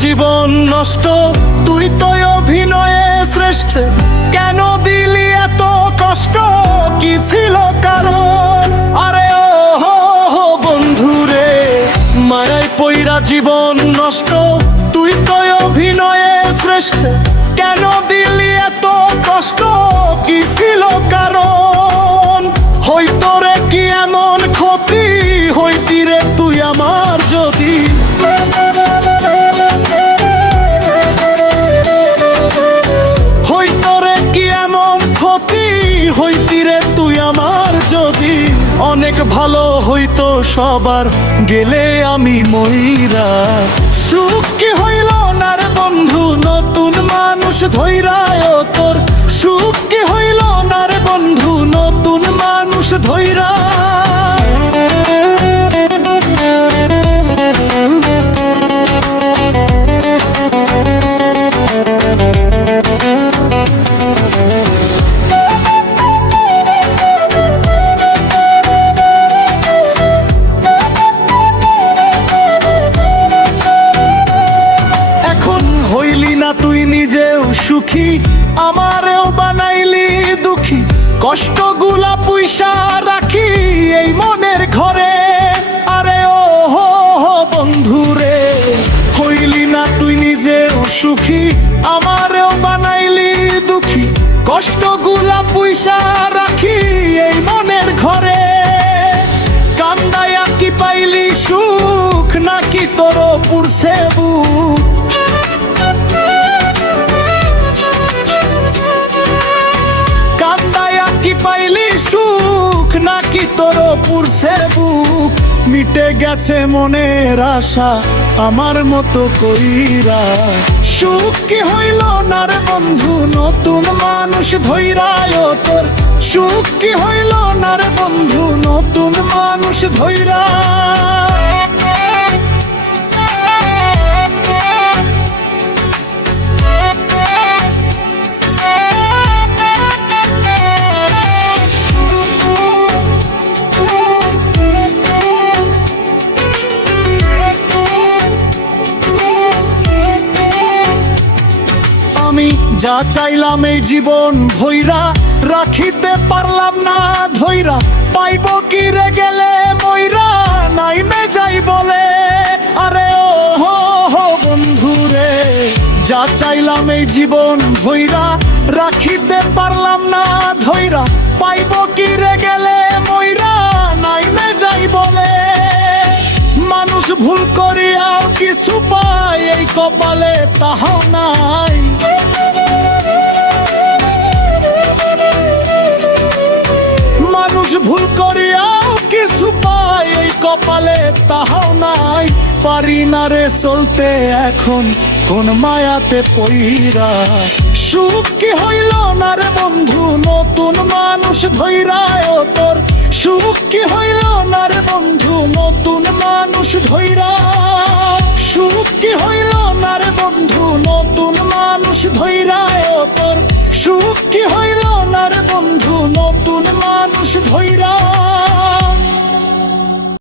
জীবন নষ্ট, তুই তো অভিনয়ে শ্রেষ্ঠ। কেন দিলি এত কষ্ট, কি ছিল কারণ? আরে ও হো বন্ধুরে, মায়ায় পইরা জীবন নষ্ট, তুই তো অভিনয়ে শ্রেষ্ঠ। কেন দিলি এত কষ্ট, কি ছিল কারণ? হইতো রে কি এমন ক্ষতি, হইতি রে তুই আমার যদি। হইতো রে কি এমন ক্ষতি, হইতি রে তুই আমার যদি। অনেক ভালো হইতো সবার, গেলে আমি মইরা। সুখ কি হইল না রে বন্ধু, নতুন মানুষ ধইরায় তোর। সুখ কি হইল না রে বন্ধু, নতুন মানুষ ধইরা। তুই নিজেও সুখী, আমারেও বানাইলি দুঃখী। কষ্টগুলা পুইসা রাখি এই মনের ঘরে। আরে ও হো হো বন্ধুরে, হইলি না তুই নিজেও সুখী, আমারেও বানাইলি দুঃখী। কষ্টগুলা পুইসা রাখি এই মনের ঘরে। কান্দায়া কি পাইলি সুখ, নাকি তোর পুরছে বুক? কি পাইলি সুখ, নাকি তোর পুরছে বুক? মিটে গেছে মনের আশা আমার মতো কইরা। সুখ কি হইল না রে বন্ধু, নতুন মানুষ ধইরায় তোর। সুখ কি হইল না রে বন্ধু, নতুন মানুষ ধইরা। যা চাইলাম এই জীবন ভইরা, রাখিতে পারলাম না ধইরা। পাইব কি রে গেলে মইরা, নাইমে যাই বলে। আরে ও হো হো বন্ধুরে, যা চাইলাম এই জীবন ভইরা, রাখিতে পারলাম না ধইরা। পাইব কি রে গেলে মইরা, নাইমে যাই বলে। মানুষ ভুল করিয়াও কিছু পায়, এই কপালে তাহাও নাই। মানুষ ভুল করিয়াও কিছু পায়, এই কপালে তাহাও নাই। পারি না রে চলতে এখন কোন মায়াতে পইরা। সুখ কি হইল না রে বন্ধু, নতুন মানুষ ধইরায় তোর। সুখ কি হইল না রে বন্ধু, নতুন মানুষ ধইরা। সুখ কি হইল না রে বন্ধু, নতুন মানুষ ধইরায় তোর। সুখ কি হইল না রে বন্ধু, নতুন মানুষ ধইরা।